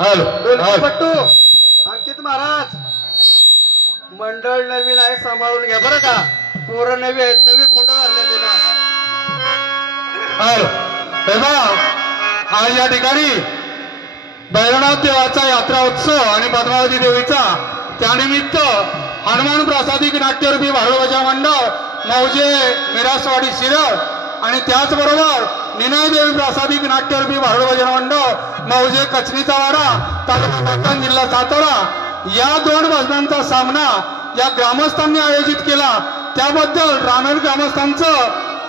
पट्टू अंकित महाराज मंडळ नवीन आहे सांभाळून घ्या बरं का. पोरं नवी आहेत नवी खोंड भरले ते ना. आज या ठिकाणी भैरवनाथ देवाचा यात्रा उत्सव आणि पद्मावती देवीचा त्यानिमित्त हनुमान प्रासादिक नाट्यरूपी भारुडबाजा मंडळ मौजे मिरासवाडी शिरळ आणि त्याचबरोबर निनाय देवी प्रासादिक नाट्यरूपी भारुडबाजा मंडळ मौजे कचनीचा वाडा तालुका पाटण जिल्हा सातारा या दोन भजनांचा सामना या ग्रामस्थांनी आयोजित केला. त्याबद्दल रामेर ग्रामस्थांचं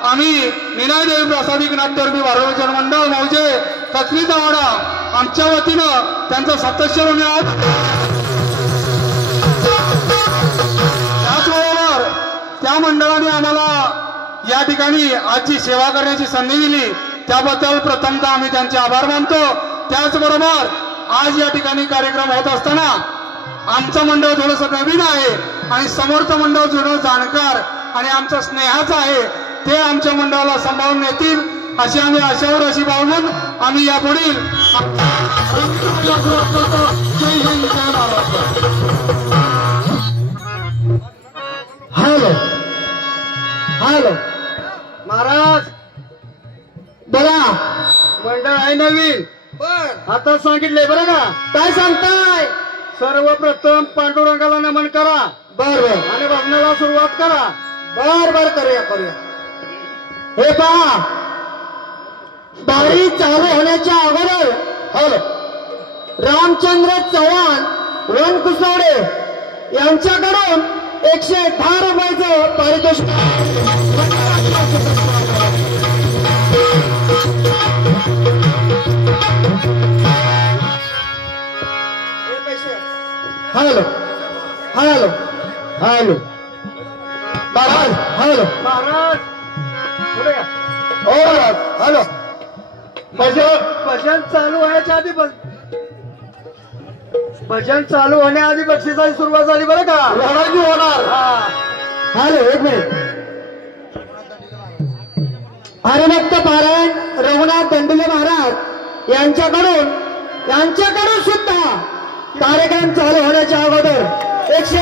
आम्ही निनाय देवी प्रासादिक नाट्यरूपी भारुडबाजा मंडळ मौजे कचनीचा वाडा आमच्या वतीनं त्यांचं सत्तशे मिळालं. त्याचबरोबर त्या मंडळाने आम्हाला या ठिकाणी आजची सेवा करण्याची संधी दिली त्याबद्दल प्रथमतः आम्ही त्यांचे आभार मानतो. त्याचबरोबर आज या ठिकाणी कार्यक्रम होत असताना आमचं मंडळ थोडंसं नवीन आहे आणि समोरचं मंडळ जुनं जाणकार आणि आमचं स्नेहाचं आहे ते आमच्या मंडळाला सांभाळून येतील अशी आम्ही आशावर अशी बाळगून आम्ही यापुढील हॅलो हॅलो महाराज बोला. मंडळ आहे नवीन आता सांगितलंय बरं का. काय सांगताय. सर्वप्रथम पांडुरंगाला नमन करा. बर आणि भजनाला सुरुवात करा. बर करूया करूया. हे पहा बारी चालू होण्याच्या अगोदर हॅलो रामचंद्र चव्हाण वनकुसवडे यांच्याकडून 110 रुपयाचं पारितोषिक. Hello hello hello Maharaj hello Maharaj पुढे या. हो महाराज हॅलो भजन चालू व्हायच्या आधी भजन चालू होण्याआधी बक्षिसाची सुरुवात झाली बरं का. लढाई होणार. हॅलो एक मिनिट. हरिभक्त पारायण रघुनाथ दंडुले महाराज यांच्याकडून सुद्धा कार्यक्रम चालू होण्याच्या अगोदर 100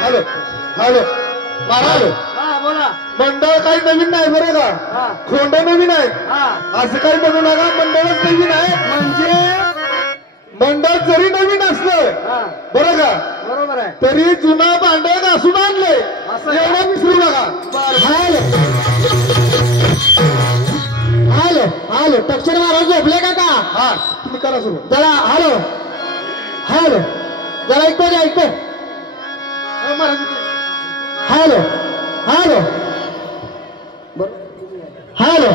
हॅलो हॅलो महाराज बोला. मंडळ काही नवीन नाही बरं का. खोंड नवीन आहे असं काही म्हणू नका. मंडळच नवीन आहे म्हणजे मंडळ जरी नवीन असलं बरं का बरोबर आहे तरी जुना भांडण घासून आणले एवढं विसरू नका. हॅलो हॅलो टक्चर महाराज झोपले का हा तुम्ही करा सुरू जरा. हॅलो हॅलो जरा ऐकतो द्या ऐकतो. हॅलो हॅलो हॅलो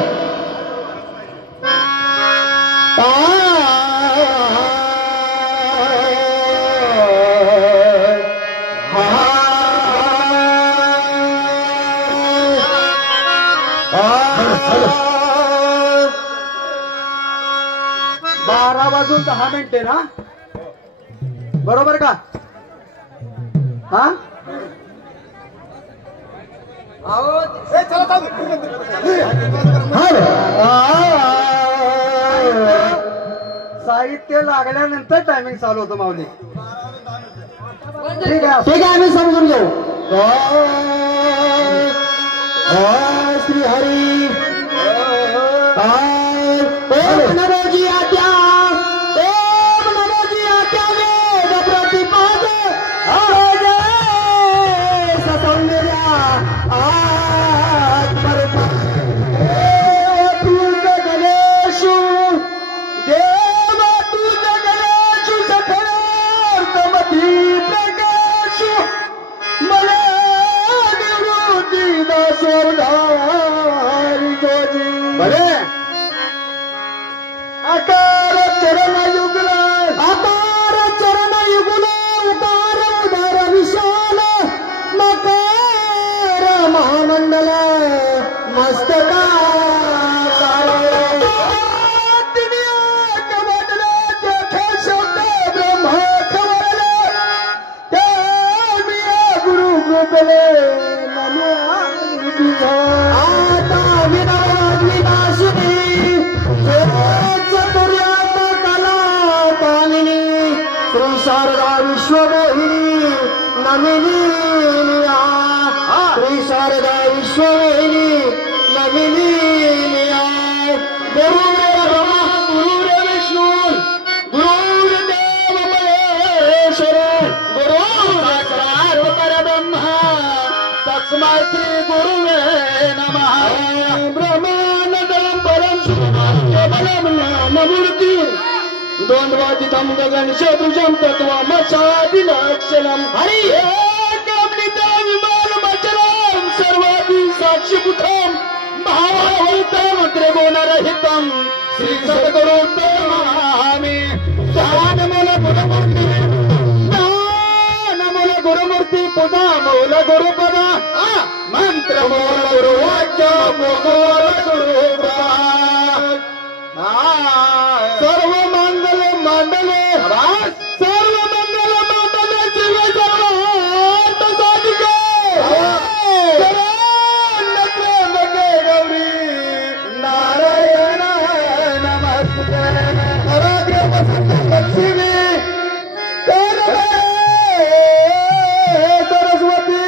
बारा वाजून 10 मिनिटे ना बरोबर का. हा साहित्य लागल्यानंतर टायमिंग चालू होतं माऊली. ठीक आहे आम्ही समजून घेऊ. श्री हरी ओम नमोजी आत्या ओम नमोजी आत्या वेद प्रतिपाद सौंदर्या आत्मरूपा तुझ गणेशु देव तुझ गणेशु सफलार्थमती प्रकाशु मला निवृत्ती दासोधारी जोजी भले. आकार चरण युगल उदार उदार विशाल मकर महामंडल मस्तका ब्रह्मा खबर गुरु गोपले गुरुरेव ब्रह्मा गुरुरेव विष्णू गुरुर्देव महेश्वर गुरु साक्षात् परब्रह्म तस्मै श्री गुरुवे नमः ब्रह्मानंदं परं केवलं नाममूर्ति द्वन्द्वातीतं गगनसदृशं तत्त्वमसादिलक्षणं हरि एकं विमानमचलं सर्वादि साक्षिभूतं महावैतं त्रिगुणरहितं श्री सद्गुरु नमामि ज्ञानमूल गुरुमूर्ति पूजा मूल गुरुपद मंत्र मूल गुरुवाक्य मूल गुरुप्रसाद सर्व मंगल मांडले सर्व मंगल मांडले शिव सर्वार्थ साधिके शरण्ये गौरी नारायण नमस्ते आराध्य लक्ष्मी सरस्वती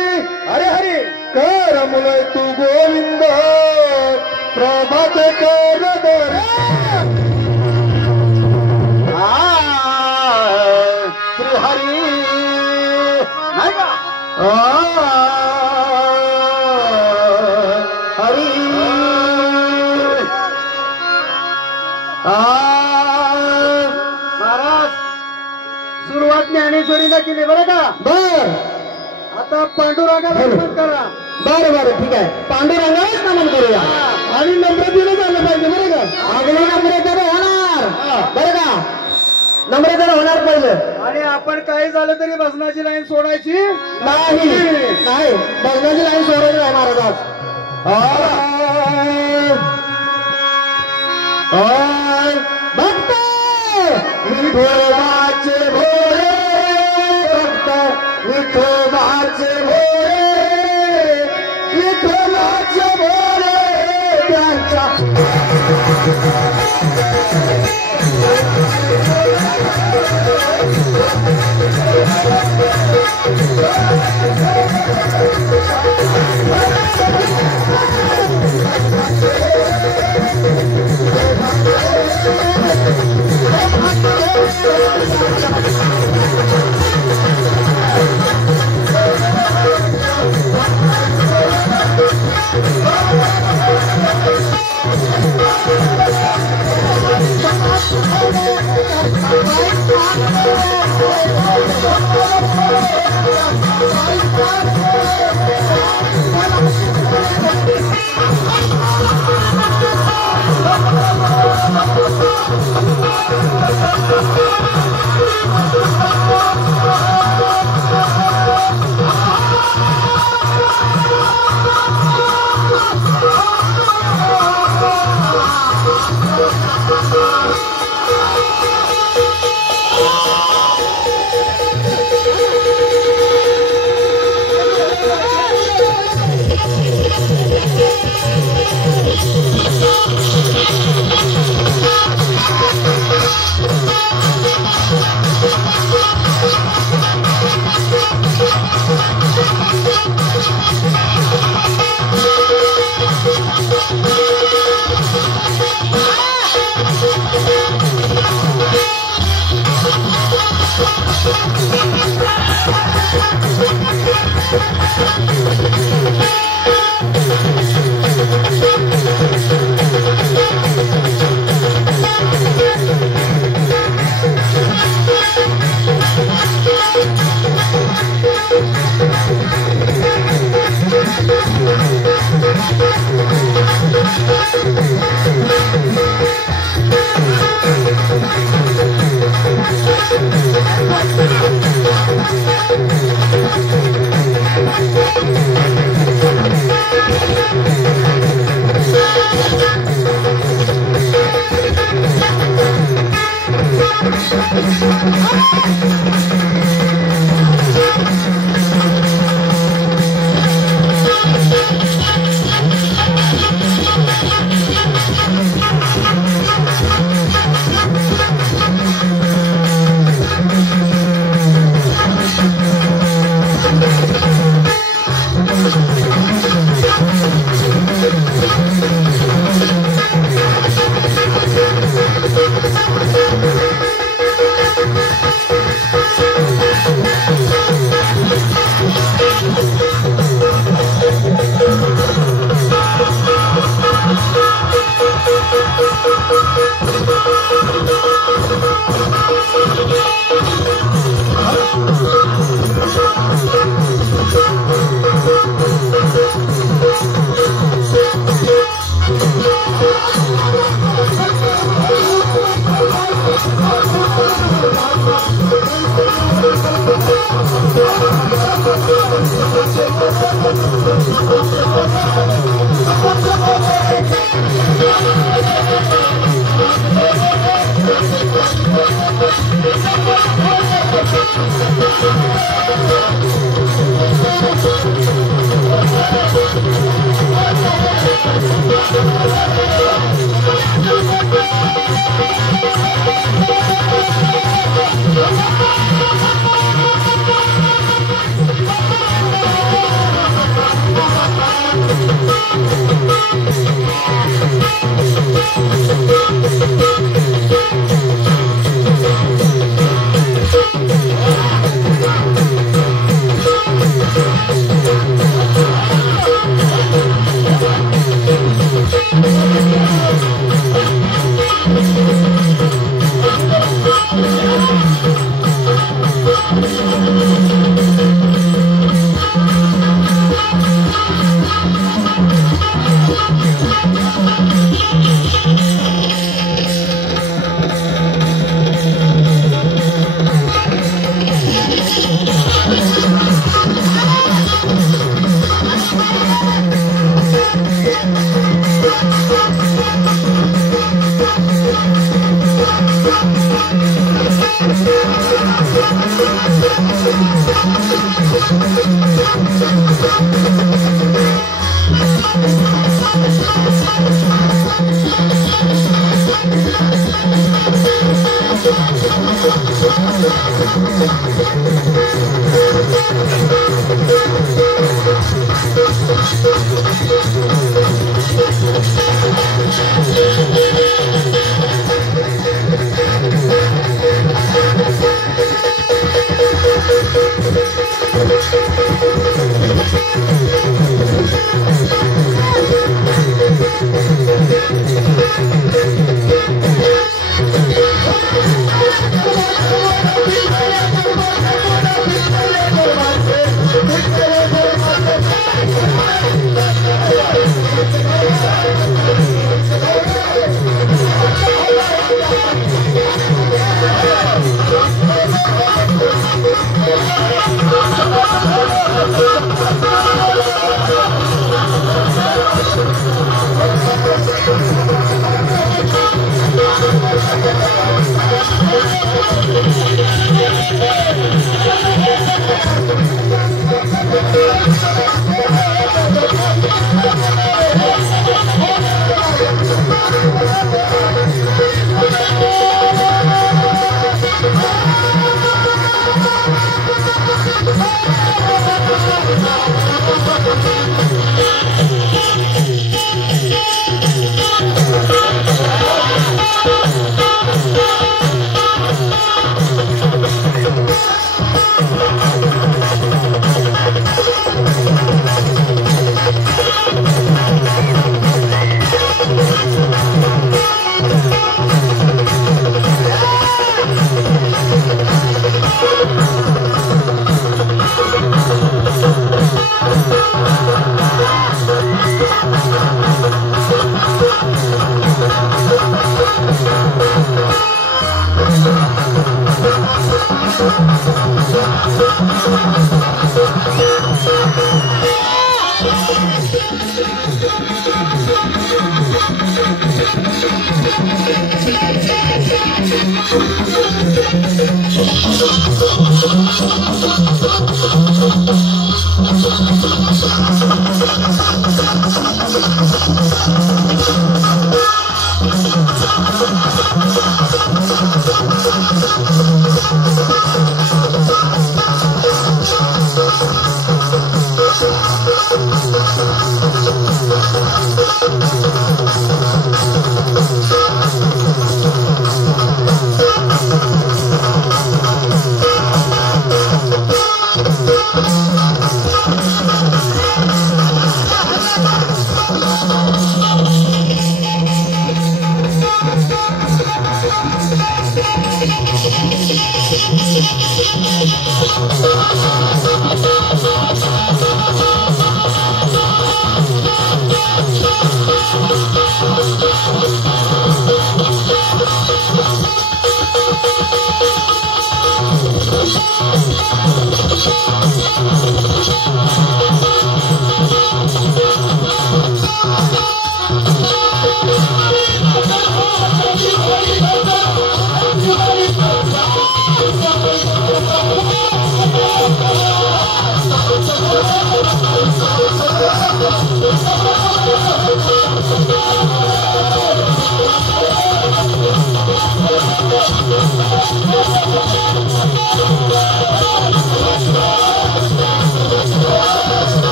हरे हरे कर मुले तू गोविंद प्रभात कर दरे श्री हरी हरी महाराज सुरुवात ज्ञानेश्वरीला केली बरं का बर आता पांडुरंगाला नमन करा बरं बरं ठीक आहे पांडुरंगालाच नमन करूया आणि नम्रतेने झालं पाहिजे बरं का अगदी नम्रतेने होणार बरं का नम्रतेने होणार पहिलं आणि आपण काही झालं तरी भजनाची लाईन सोडायची नाही नाही भजनाची लाईन सोडायची नाही महाराज भक्त विठोबाचे भोळे भक्त विठोबाचे भोळे विठोबाचे भोळे त्यांच्या Thank you.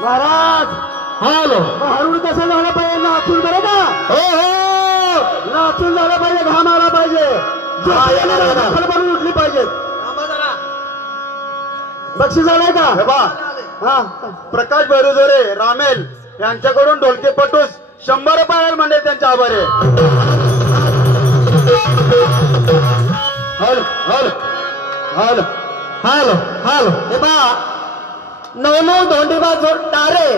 महाराज हॅलो भारूड कसा झाला पाहिजे नाचून बरं का हो हो नाचून झाला पाहिजे घाम आला पाहिजे बनून उठली पाहिजे बक्षीस आलाय का हा प्रकाश भैरजोरे रामेल यांच्याकडून ढोलके पटूस 100 रुपये म्हणजे त्यांच्या आभारी hello hello hello hello hello हे बा नवनव धोंडीबा टारे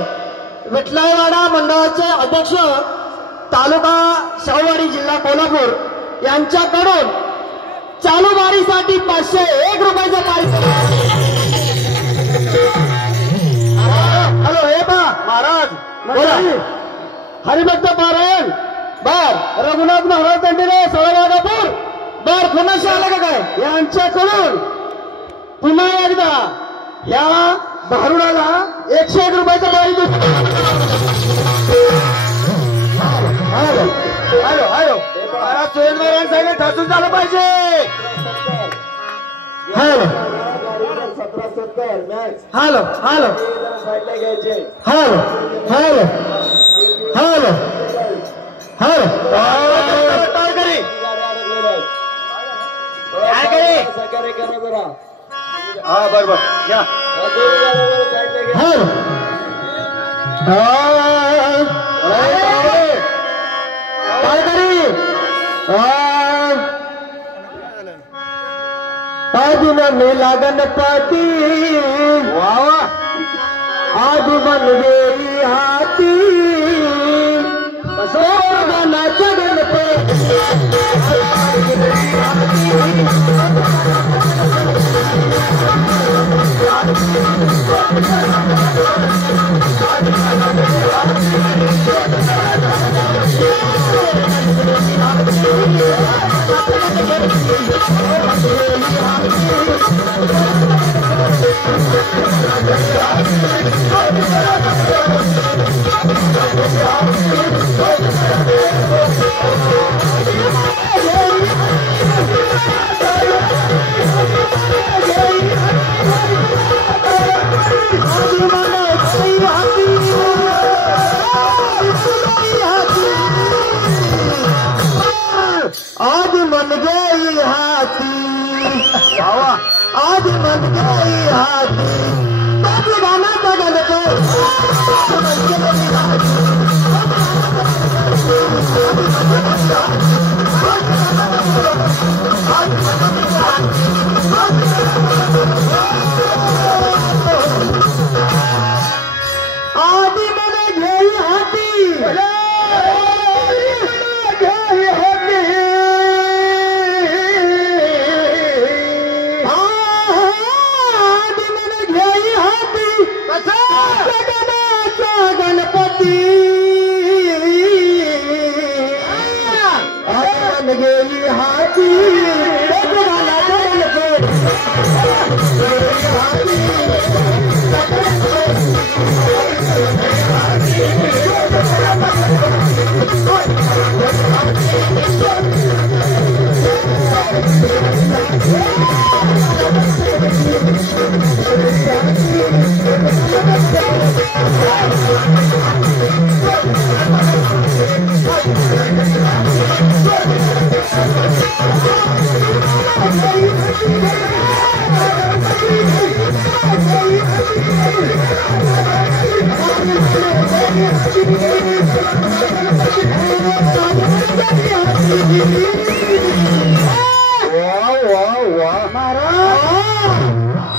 विठलाईवाडा मंडळाचे अध्यक्ष तालुका शाहूवाडी जिल्हा कोल्हापूर यांच्याकडून चालू वारीसाठी 501 रुपयाचा पारितोषिक. हॅलो हे बा महाराज बोला हरिभक्त पारायण बर रघुनाथ महाराज तंडीरे सळवागापूर बर पुन्हा आला का काय यांच्याकडून पुन्हा एकदा या भारुडाला 101 रुपयाचा पारितोषिक. आयो आयो महाराज सुरेंद्रांसाठी ठासून झालं पाहिजे. Hello hello hello hello hello hello hello हा बरोबर या हॅलो काय करी आदिमन लागन पाती वा आदिमन देई हाती नाच गणपती आज मन गई हाथी आज मन गई हाथी बाबू गाना बगल पे आदि मन गई हाथी गणपति मन गई हाथी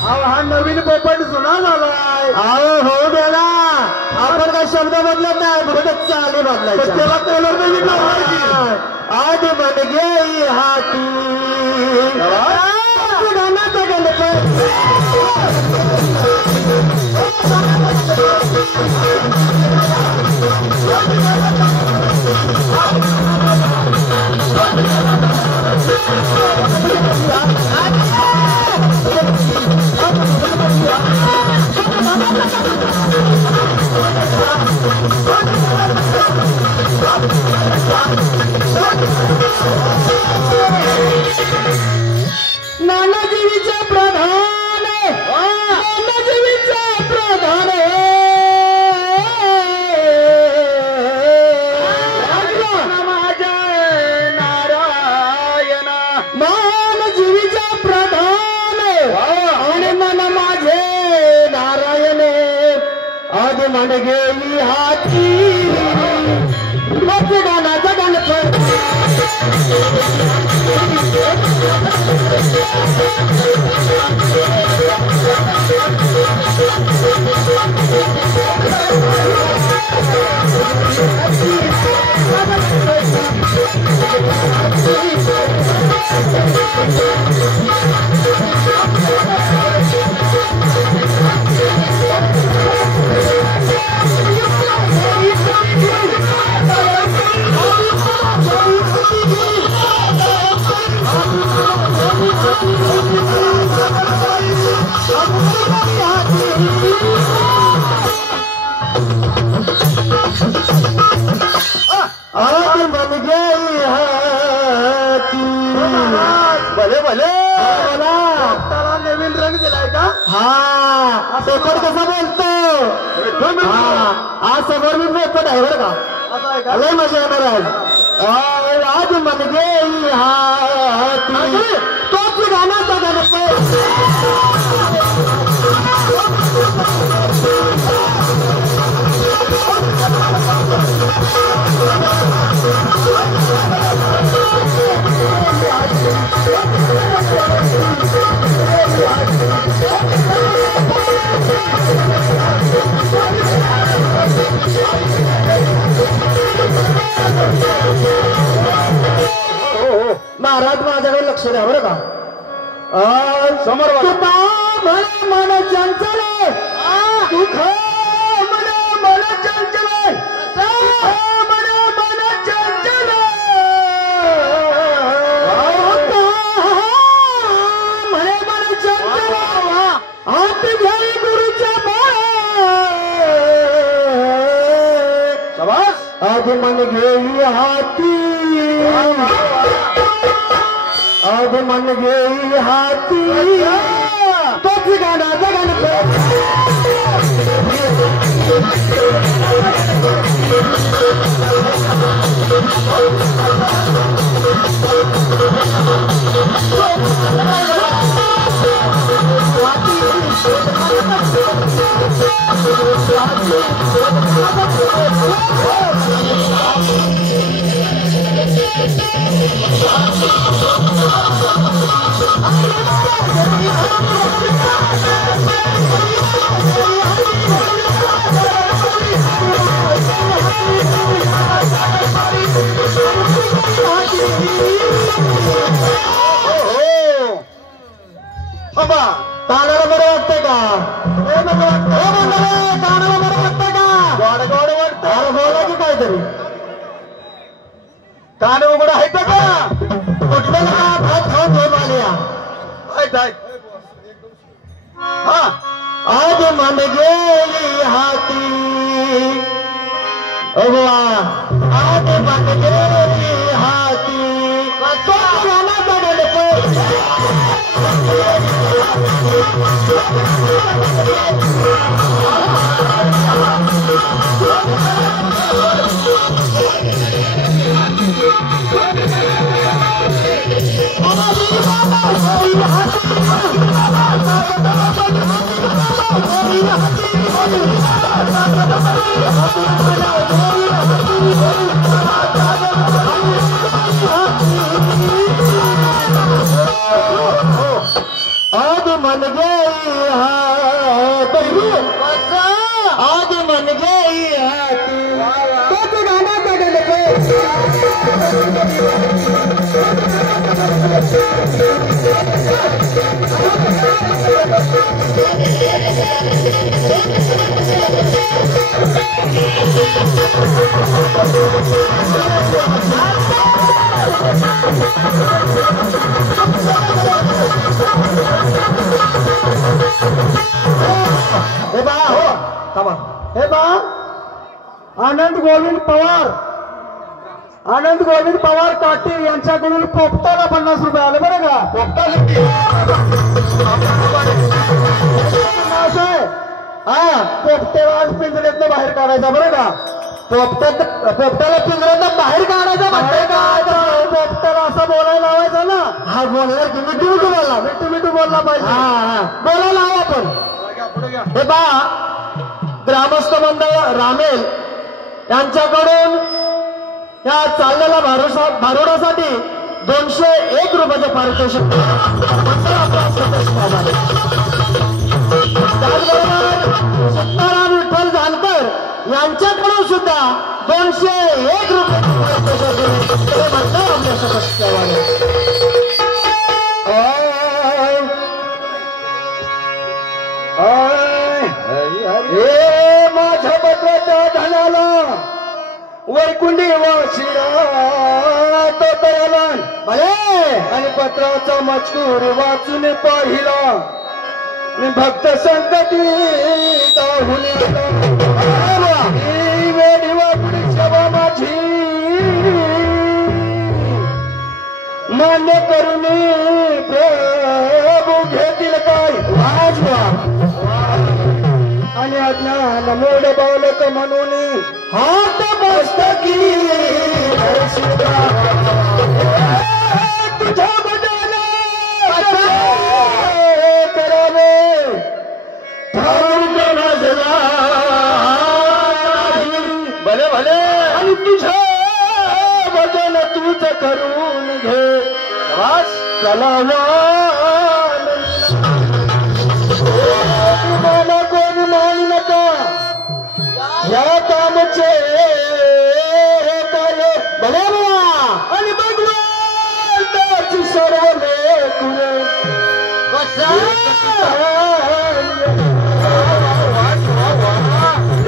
हा नवीन पोपट जुना झालाय हो गेला आपण काय शब्द बदलत नाही फक्त चालू बदलायचं त्याला कलर नवीन आज मन गई हाथी गाण्याचा गणपती नानाजीवीचा प्रधान नानाजीवीचा प्रधान माझ्या नारायण मानजीवीचा प्रधान आणि मन माझे नारायण आज मन गेली हाती मग गाण्याचा गणपती आज मन गई हाथी भले भले त्याला नवीन रंग दिलाय का हा पेपर कसा बोलतो आज समोर मी पेपर आहे बरं का लय मजा येणार आज मन गई हाथी तोच गाण्याचा गणपती महाराज माझ्याकडे लक्ष द्या बरं का समोर मन चंचल दुःख मन मन चंचल मन मन चंचल म्हणे मन चंचल हात घ्याई गुरुच्या शाबास आज मन घेई हाती आज मन गई हाथी तोच गाण्याचा गणपती तानाला बरं वाटतंय का? तानाला बरं वाटतंय का? गोड गोड वाटतं. बोला की काहीतरी. कान उघड आहे का? कुठलं का भात खाऊन घेऊन आल्या हा आज मन गेली हाती आज मन गेली हाती आज मन गई आज मन गई तो गाना बदल हे बा आनंद गोविंद पवार काटे यांच्याकडून पोपटाला 50 रुपये आले बरं का? पोपटेला पिंजऱ्यातनं बाहेर काढायचा बरं का? पोपटाला पिंजऱ्यातनं बाहेर काढायचा म्हणते का? पोपटाला असं बोलायला लावायचं ना. हा बोलला की मिठू बोलला पाहिजे. बोलायला हवा पण. हे बा ग्रामस्थ मंडळ रामेल यांच्याकडून या चाललेल्या भारुडासाठी 201 रुपयाचं पारितोषिक. त्याचबरोबर सत्ताराम विठ्ठल जानकर यांच्याकडून सुद्धा 201 रुपयाचं पारितोषिक म्हणतात आपल्या सदस्यावाले. हे माझ्या पत्राच्या धनाला वैकुंडी वाशिरा तो तयाला भले आणि पत्राचा मजकूर वाचून पाहिला भक्त संकटी दाहून वेडी वाकुडी सेवा माझी मान्य करून प्रभू घेतील काय आणि अज्ञान मोड बालक म्हणून हात मस्तकी तुझ्या बजाला करावे भले भले आणि तुझ्या बजाल तूच करून घे चलावा मला कोण मानू नका या कामचे कार्य भले आणि भगवान त्याची सर्व लेकुरे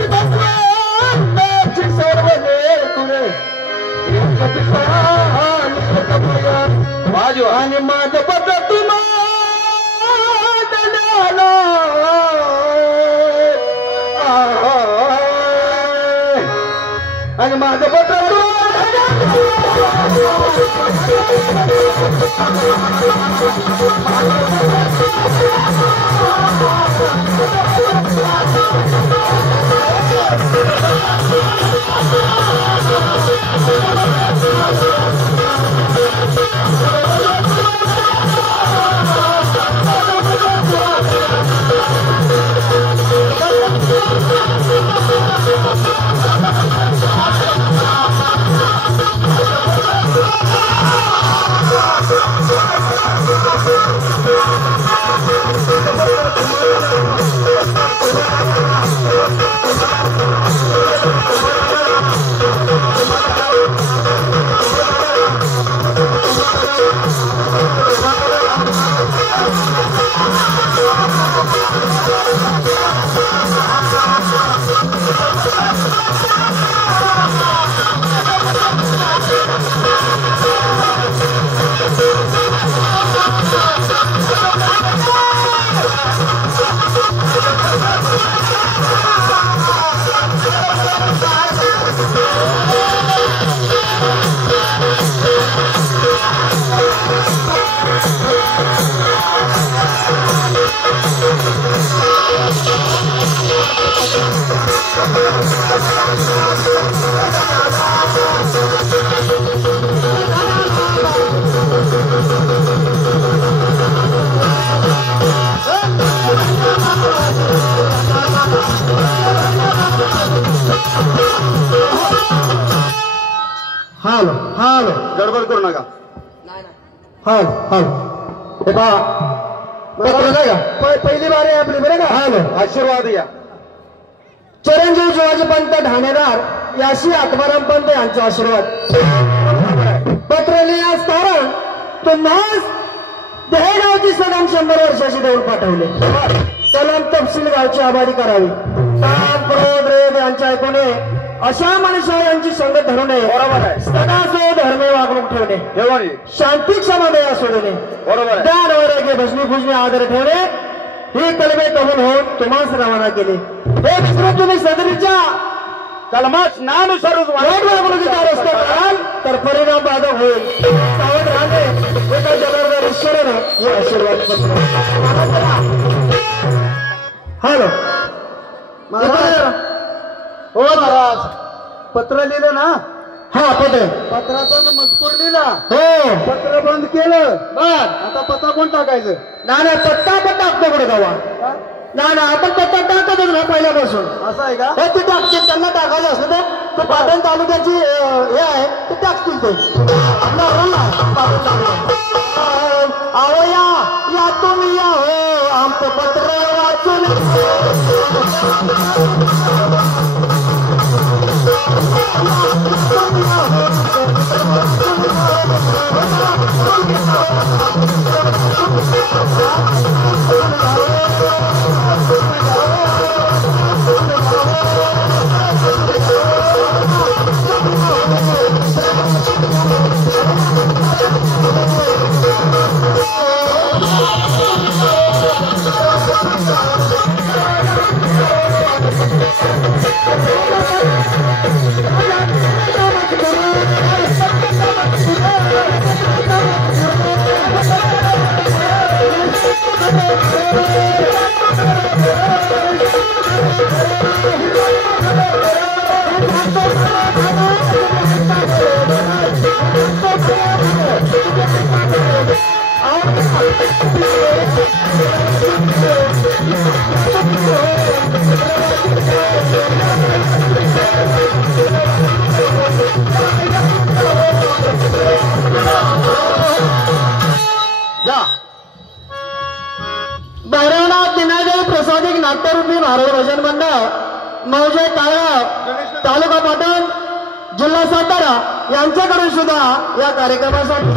भगवान त्याची सर्व लेकुरे आणि माझं पद आणि माझं पत्र हालो हालो गडबड करू नका. हाल हाल हे पहा पत्र नाही का पहिली बार आहे आपली बरं का. हालो आशीर्वाद या. चिरंजीव शिवाजी पंत ठाणेदार याशी आत्माराम पंत यांचा आशीर्वाद. पत्र लिहिल्यास तारण तुम्हास देहगावची सदन 100 वर्षाची देऊन पाठवले. कलम तपशील गावची आभारी करावी. ताप क्रोध रेद यांच्या ऐकूने अशा मनुष्य यांची संगत धरू नये. बरोबर आहे. सदा सो धर्मे वागणूक ठेवणे. शांती क्षमादया सोडणे. बरोबर आहे. दान वैराग्य भजनी पूजने आदर ठेवणे ही कलमे कबूल होऊन तुम्हास रवाना केले. हे मित्र तुम्ही सदरीच्या कलमाच नानुसारच वाईट वागणुकीचा रस्ता कराल तर परिणाम बाधक होईल. सावध राहणे एका जबाबदार ईश्वरानं हे आशीर्वाद पत्र. हॅलो हो महाराज पत्र लिहिलं ना. हा पत्र पत्राचा मजकूर लिहिला. हो पत्र बंद केलं. बर आता पत्ता कोण टाकायचं. नाही पत्ता पण टाकतो कुठे गावा. नाही आपण पत्ता टाकतच ना पहिल्यापासून. असं आहे का. हे ते टाकते त्यांना टाकायचं असतं तर पाटण तालुक्याची हे आहे ते टाकतील ते. अहो या तुम्ही या हो आमचं पत्र वाचून. भैरवनाथ दिनादेव प्रसादिक नाट्यरूपी भारत भजन मंडळ मौजे ताळगाव तालुका पाटण जिल्हा सातारा यांच्याकडून सुद्धा या कार्यक्रमासाठी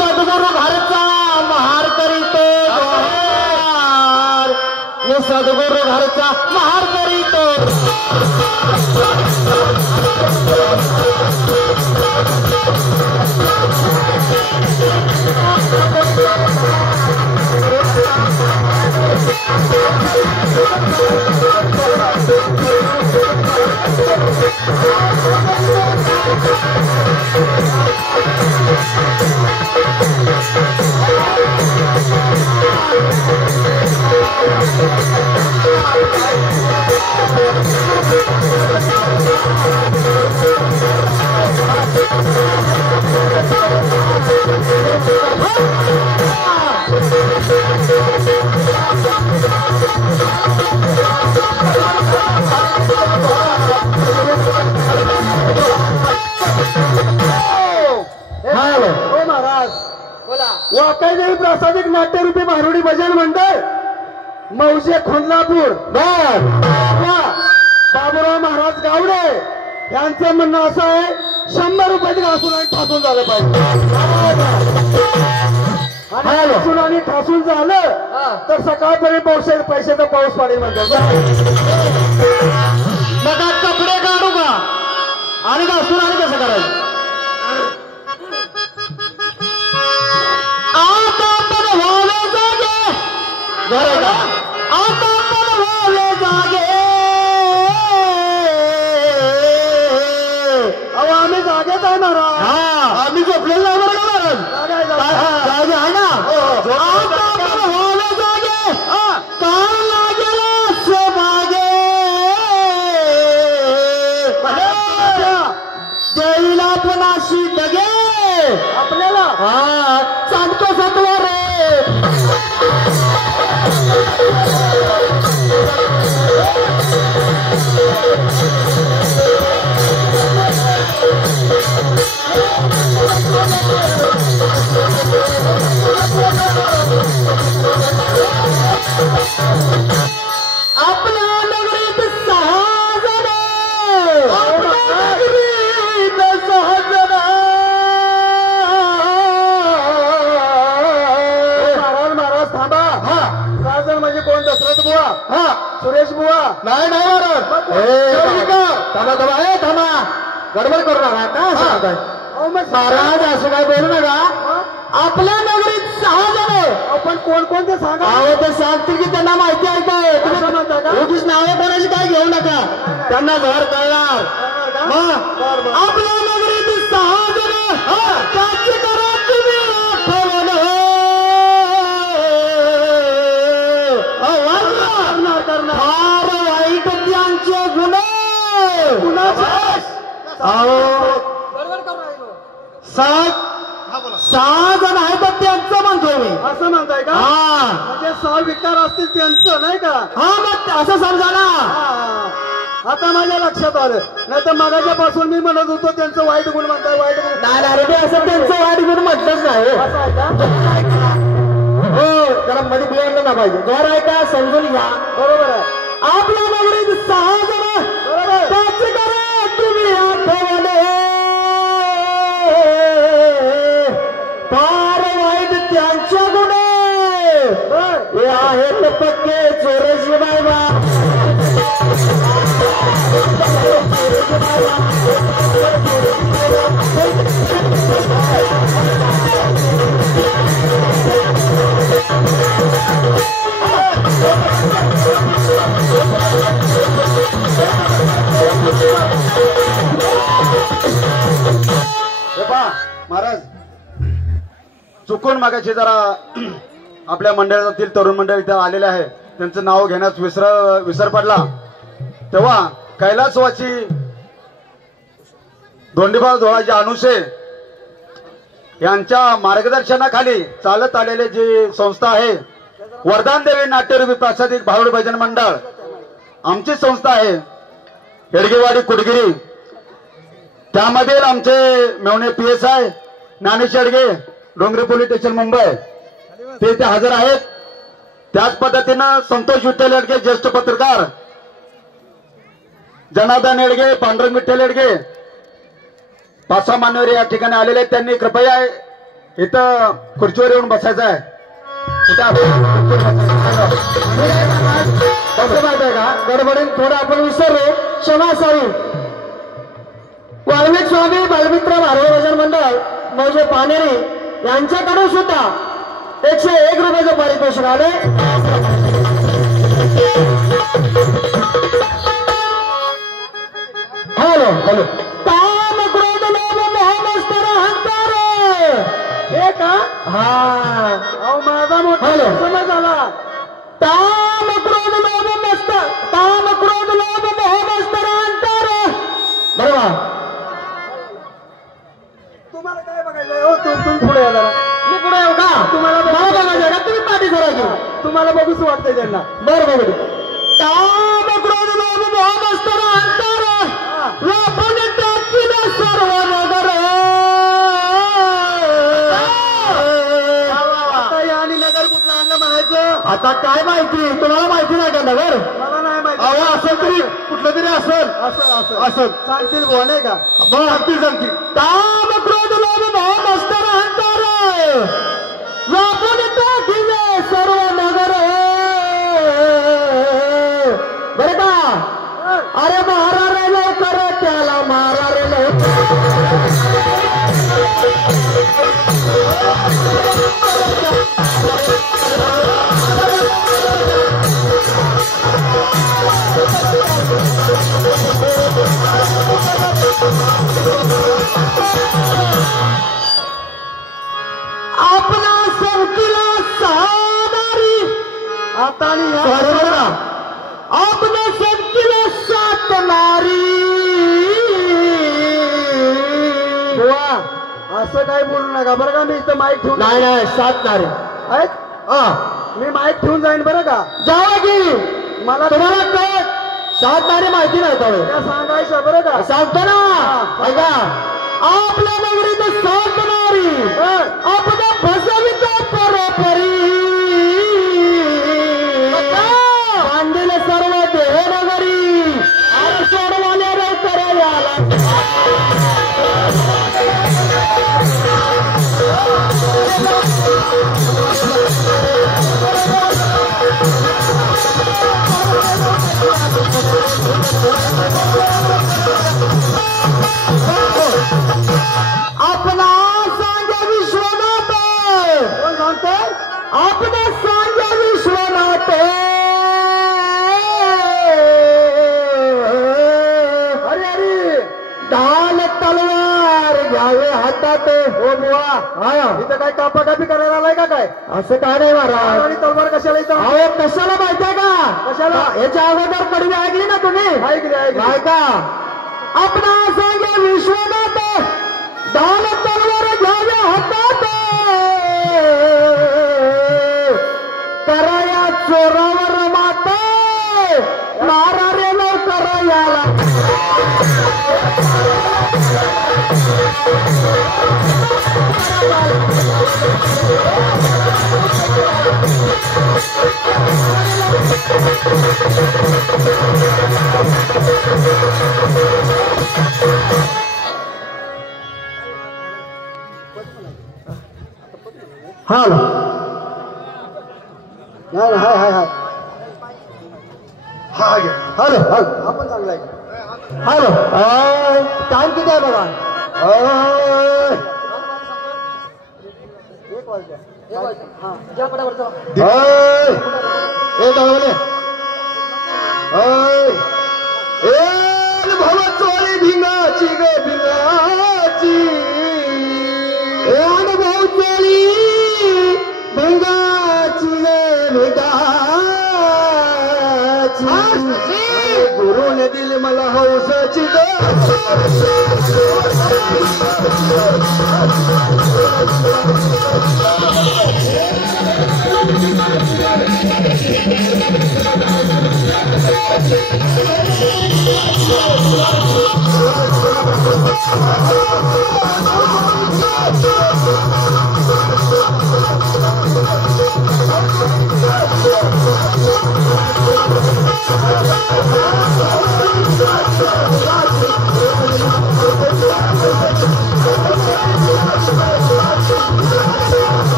सद्गुरु घरचा महार करीतो. सद्गुरु घरचा महार करीतो. हो महाराज बोला. वाकाईदेवी प्रासादिक नाट्यरूपी भारुडी भजन मंडळ मौजे खोंदलापूर बर बाबूराव महाराज गावडे यांचं म्हणणं असं आहे 100 रुपयाची घासून आणि ठासून झालं पाहिजे. आणि घासून आणि ठासून झालं तर सकाळपर्यंत पैशाचा पाऊस पाणी म्हणतात. मग आज कपडे काढू का आणि घासून आणि कसं करायचं. आता आपण व्हावे जागे बरं का. आता आपण व्हावे जागे. अहो आम्ही जागेच आहे महाराज. आम्ही झोपलेलो नाही बरं का महाराज. जागे आहे ना. आता आपण व्हावे जागे. काळ लागेल असं मागे देईला पुनाशी दगे आपल्याला सांगतो सत्व रे. आपल्या नगरीत 6 जण. आपल्या नगरीत 6 जण. महाराज थांबा. 6 जण म्हणजे कोण. दशरथ बुवा. सुरेश बुवा. नाही महाराज. थांबा थांबा थांबा. गडबड करू नका. महाराज असं काय बोलू नका. आपल्या नगरीत 6 जण. आपण कोण कोणते सांगा. अहो ते सांगतील की त्यांना माहिती आहे काय. तुम्ही म्हणता का उगीच नावे कोणाची काय घेऊ नका. त्यांना घर कळणार. आपल्या नगरीत 6 जण. त्याची करा तुम्ही आठवण. करणार फार वाईट त्यांचे गुन्हे. सहा जण आहे तर त्यांचं म्हणतोय मी. असं म्हणताय का. म्हणजे 6 विकार असतील त्यांचं नाही का. मग असं समजा ना. आता माझ्या लक्षात आलं. नाही तर मागाच्या पासून मी म्हणत होतो त्यांचं वाईट गुण म्हणताय. वाईट गुण नाही असं त्यांचं वाईट गुण म्हटलंच नाही. असं आहे का. हो जरा मध्ये बिघडलं ना पाहिजे. घर आहे का समजून घ्या. बरोबर आहे. आपल्या नगरीत 6 जण. त्याची करा तुम्ही आठवण. फार वाईट त्यांच्या गुन्हे. हे आहेत पक्के चोरशी बाबा. महाराज चुकून मागायचे जरा आपल्या मंडळातील तरुण मंडळ इथे आलेले आहे. त्यांचं नाव घेण्यास विसर पडला. तेव्हा कैलासवाची धोंडीबाळ धोळाचे अनुषे यांच्या मार्गदर्शनाखाली चालत आलेले जी संस्था आहे वरदान देवी नाट्यरूपी प्रासादिक भारुड भजन मंडळ आमची संस्था आहे. हेडगेवाडी कुडगिरी. त्यामधील आमचे मेवणे PSI ज्ञानेश शेडगे डोंगरी पोलीस स्टेशन मुंबई ते इथे हजर आहेत. त्याच पद्धतीनं संतोष विठ्ठल येडगे ज्येष्ठ पत्रकार. जनार्दन येडगे पांडुरंग विठ्ठल येडगे 5-6 मान्यवर या ठिकाणी आलेले आहेत. त्यांनी कृपया इथं खुर्चीवर येऊन बसायचं आहे. माहिती का गडबडीत थोडं आपण विसरलो. क्षमा असावी. वाल्मिक स्वामी बालमित्र भारुड भजन मंडळ मौजे पानेरी यांच्याकडून सुद्धा 101 रुपयाचं पारितोषिक आले. Hello hello. काम क्रोध लोभ मोह मत्सर अहंकार. हे का. माझा मोठा समज आला. काम क्रोध लोभ मत्सर. काम क्रोध लोभ मोह मत्सर अहंकार. बरोबर. तुम्हाला काय बघायचं. तुम्ही पुढे या जरा. मी पुढे येऊ का. तुम्हाला बघायचं का. तुम्ही पाठी सरायची तुम्हाला बघूच वाटतंय त्यांना बरं बघू सर्व नगर आणि नगर कुठलं आणलं म्हणायचं आता काय माहिती तुम्हाला माहिती नाही का नगर मला नाही माहिती अहो असेल तरी कुठलं तरी असेल असं असं सांगतील बुवा नाही का मग सांगतील काम क्रोध लोभ भाव नसताना सर्व नगर बरं का अरे मारा रे लवकर त्याला मारा रे आपला संतीला साधारी आता आपल्या संतीला साधणारी असं काय बोलू नका बरं का मी इथं माईक ठेवून नाही साधणारे आहेत मी माईक ठेवून जाईन बरं का जावा की मला तुम्हाला काय साधणारी माहिती नाही त्या सांगायचं बरं का सांगतो ना ऐका आपल्या नगरीत साधणारी आपल्या फसविता परोपरी बांधले सर्व देहनगरी आणि सोडवाले लवकर याला आपला सांगा विश्वनाथ कोण सांगतोय आपला सांगा विश्वनाथ अरे अरे ढाल तलवार घ्यावे हातात हो बुवा इथं काय कापाकापी करायला आलाय का काय असं काय नाही महाराज आणि तलवार कशाला इथं अहो कशाला माहितीये का कशाला याच्या अगोदर कडवी ऐकली ना तुम्ही ऐकली का आपला सांगा विश्वनाथ ढाल तलवार घ्यावे हातात कराया चोरावर मात मारा रे लवकर याला हाल हाय हाय हाय हाय हा घ्या हॅलो आपण चांगला आहे हॅलो टाइम किती आहे बघा चोरी भिंगाची ग भिंगाची अनुभव चोरी भिंगाची गुरुने दिली मला हौसाची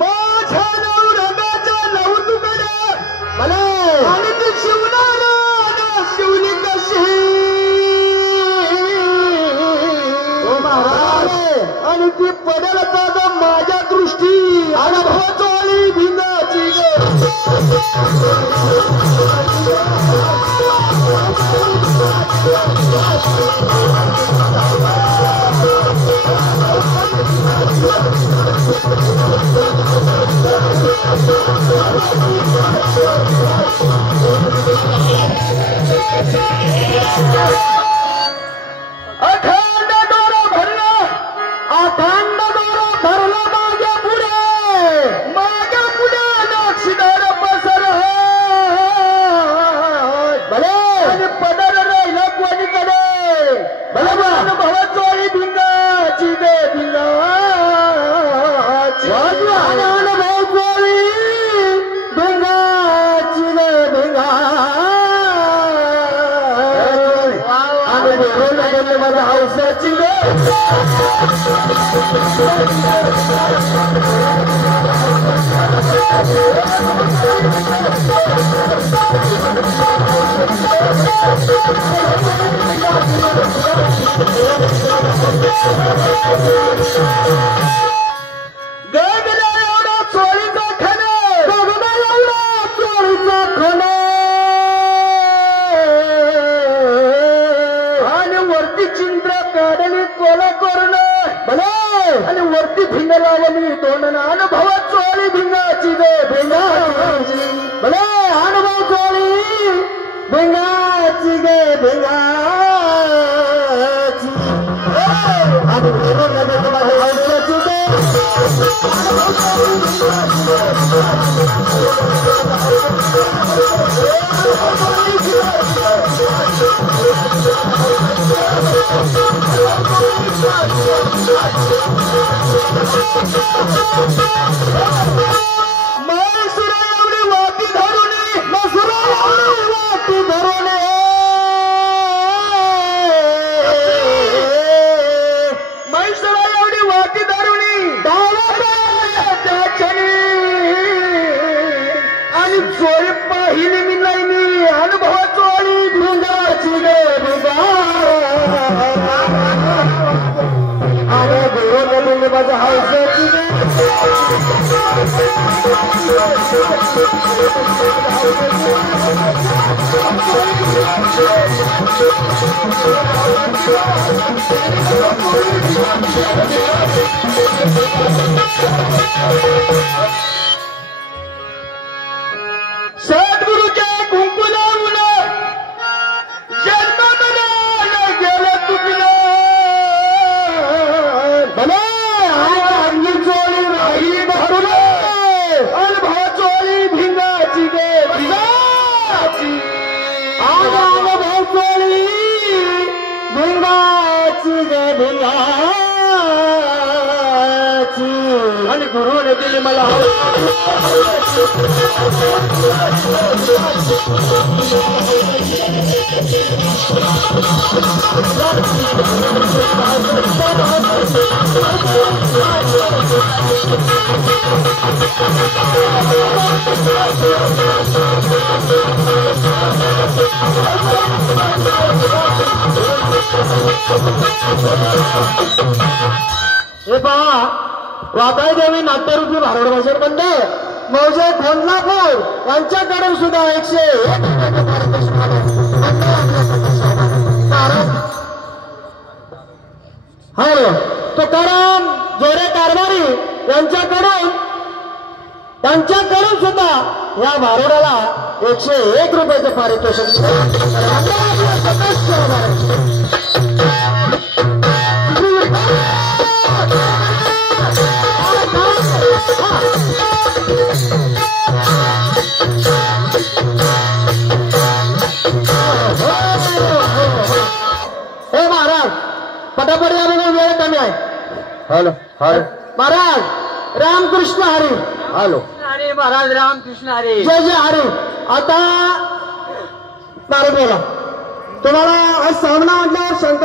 माझ्या नवरंगाच्या नऊ तुकडे आणि ती शिवणारा शिवली कशी आणि ती पडेल का माझ्या दृष्टी अनुभव चोळी भिंगाची अखंड दोरा भरला माझ्या आणि वरती भिंग लावली दोन अनुभव चोळी भिंगाची गे भिंगाची भले अनुभव चोळी भिंगाची गे भिंगाची मसुरा एवढी वाटी धरून आणि चोरी पाहिली मी नाही मी अनुभव चोळी भिंगाची गे भिंगा अरे गुरु नदीने माझ्या हौसाची सद्गुरूच्या कुंकू लावून जन्म मला गेलं तुझलं भले अंगी चोळी राही भरून अनुभव चोळी भिंगाची गे भिंगाची अनुभव चोळी भिंगाची गे भिंगाची आणि गुरुने दिली मला हे पहा वाकाई देवी नाट्यरूपी भारुड भाषण बंद मौजे खोंडलापूर यांच्याकडून सुद्धा 101 तुकाराम जोरे कारभारी त्यांच्याकडून सुद्धा या भारुडाला 101 रुपयाचं पारितोषिक हे महाराज पटापट या बघून वेळ कमी आहे hello hello Maharaj Ramkrishna Hari hello अरे महाराज रामकृष्ण हरी जय जय हरी आता बोला तुम्हाला आज सामना म्हटल्यावर शंका